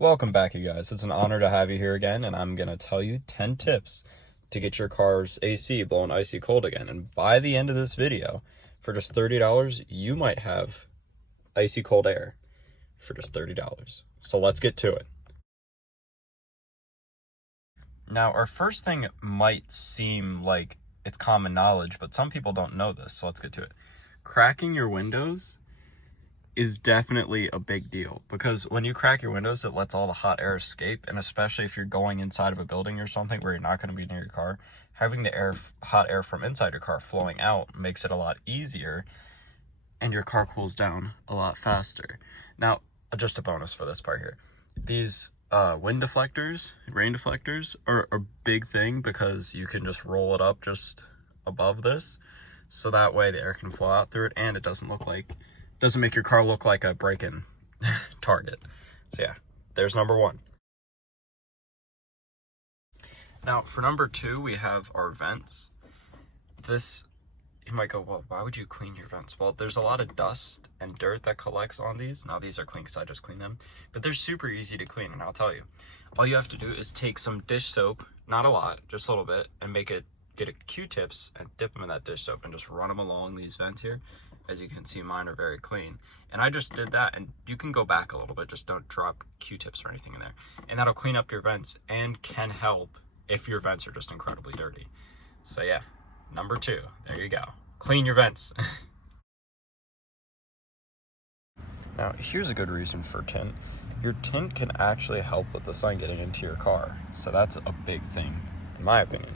Welcome back, you guys. It's an honor to have you here again, and I'm going to tell you 10 tips to get your car's AC blowing icy cold again. And by the end of this video, for just $30, you might have icy cold air for just $30. So let's get to it. Now, our first thing might seem like it's common knowledge, but some people don't know this, so let's get to it. Cracking your windows is definitely a big deal, because when you crack your windows, it lets all the hot air escape, and especially if you're going inside of a building or something where you're not going to be near your car, having the hot air from inside your car flowing out makes it a lot easier, and your car cools down a lot faster. Now, just a bonus for this part here. These rain deflectors are a big thing, because you can just roll it up just above this, so that way the air can flow out through it, and it doesn't make your car look like a break-in target. So yeah, there's number one. Now for number two, we have our vents. You might go, well, why would you clean your vents? Well, there's a lot of dust and dirt that collects on these. Now these are clean because I just cleaned them, but they're super easy to clean, and I'll tell you. All you have to do is take some dish soap, not a lot, just a little bit, and get a Q-tips and dip them in that dish soap and just run them along these vents here. As you can see, mine are very clean. And I just did that, and you can go back a little bit, just don't drop Q-tips or anything in there. And that'll clean up your vents and can help if your vents are just incredibly dirty. So yeah, number two, there you go. Clean your vents. Now, here's a good reason for tint. Your tint can actually help with the sun getting into your car. So that's a big thing, in my opinion.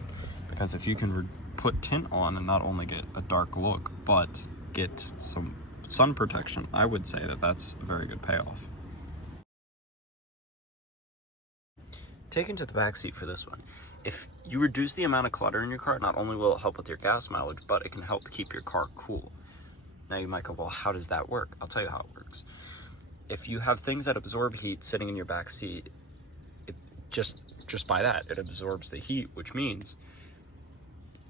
Because if you can put tint on and not only get a dark look, but get some sun protection, I would say that that's a very good payoff. Taken to the back seat for this one. If you reduce the amount of clutter in your car, not only will it help with your gas mileage, but it can help keep your car cool. Now you might go, well, how does that work? I'll tell you how it works. If you have things that absorb heat sitting in your back seat, it just by that, it absorbs the heat, which means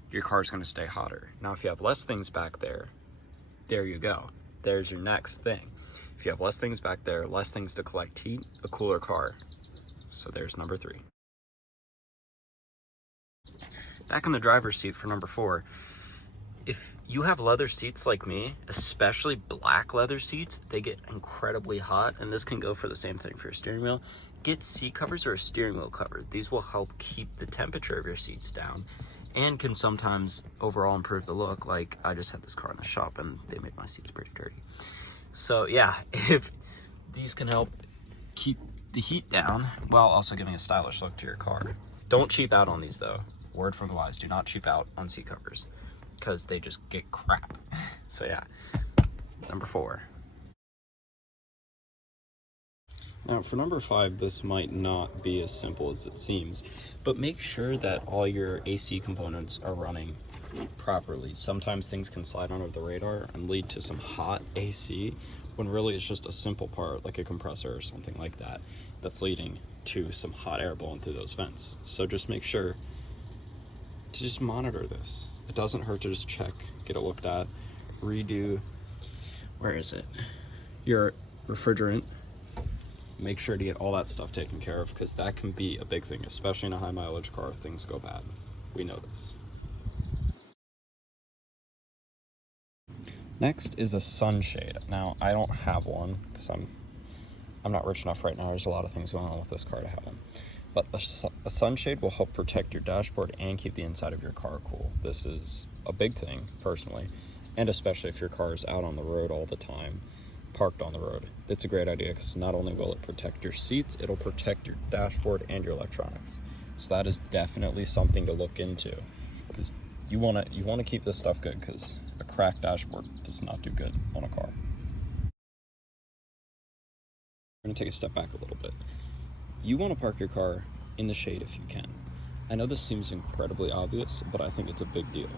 your car is going to stay hotter. Now, if you have less things back there, there you go. There's your next thing. If you have less things back there, less things to collect heat, a cooler car. So there's number three. Back in the driver's seat for number four. If you have leather seats like me, especially black leather seats, they get incredibly hot, and this can go for the same thing for your steering wheel. Get seat covers or a steering wheel cover. These will help keep the temperature of your seats down and can sometimes overall improve the look. Like, I just had this car in the shop and they made my seats pretty dirty. So yeah, if these can help keep the heat down while also giving a stylish look to your car. Don't cheap out on these though. Word from the wise, do not cheap out on seat covers, because they just get crap. So yeah, number four. Now for number five, this might not be as simple as it seems, but make sure that all your AC components are running properly. Sometimes things can slide under the radar and lead to some hot AC, when really it's just a simple part like a compressor or something like that that's leading to some hot air blowing through those vents. So just make sure to just monitor this. It doesn't hurt to just check, get it looked at, redo, where is it? Your refrigerant. Make sure to get all that stuff taken care of, because that can be a big thing, especially in a high mileage car. Things go bad. We know this. Next is a sunshade. Now, I don't have one because I'm not rich enough right now. There's a lot of things going on with this car to have one. But a sunshade will help protect your dashboard and keep the inside of your car cool. This is a big thing, personally, and especially if your car is out on the road all the time, parked on the road. It's a great idea, because not only will it protect your seats, it'll protect your dashboard and your electronics. So that is definitely something to look into, because you want to keep this stuff good, because a cracked dashboard does not do good on a car. We're going to take a step back a little bit. You want to park your car in the shade if you can. I know this seems incredibly obvious, but I think it's a big deal,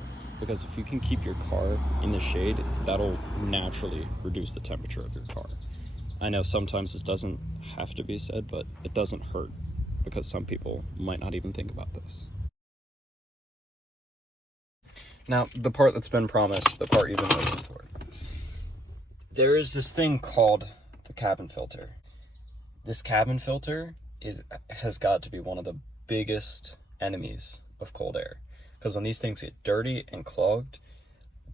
because if you can keep your car in the shade, that'll naturally reduce the temperature of your car. I know sometimes this doesn't have to be said, but it doesn't hurt, because some people might not even think about this. Now, the part that's been promised, the part you've been waiting for. There is this thing called the cabin filter. This cabin filter has got to be one of the biggest enemies of cold air, because when these things get dirty and clogged,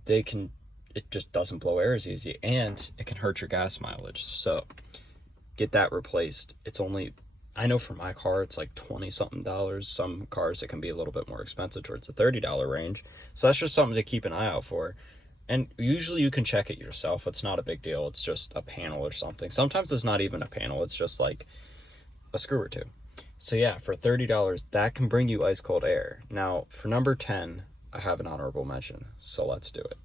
it just doesn't blow air as easy, and it can hurt your gas mileage. So get that replaced. It's only, I know for my car, it's like 20 something dollars. Some cars, it can be a little bit more expensive, towards the $30 range. So that's just something to keep an eye out for. And usually you can check it yourself. It's not a big deal. It's just a panel or something. Sometimes it's not even a panel. It's just like a screw or two. So yeah, for $30, that can bring you ice cold air. Now, for number 10, I have an honorable mention. So let's do it.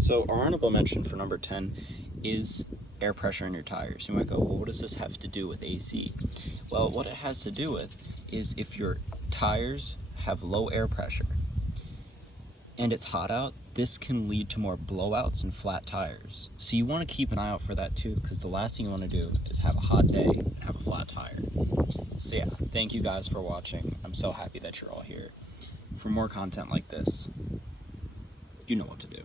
So our honorable mention for number 10 is air pressure in your tires. You might go, well, what does this have to do with AC? Well, what it has to do with is if your tires have low air pressure and it's hot out, this can lead to more blowouts and flat tires. So you want to keep an eye out for that too, because the last thing you want to do is have a hot day and have a flat tire. So yeah, thank you guys for watching. I'm so happy that you're all here. For more content like this, you know what to do.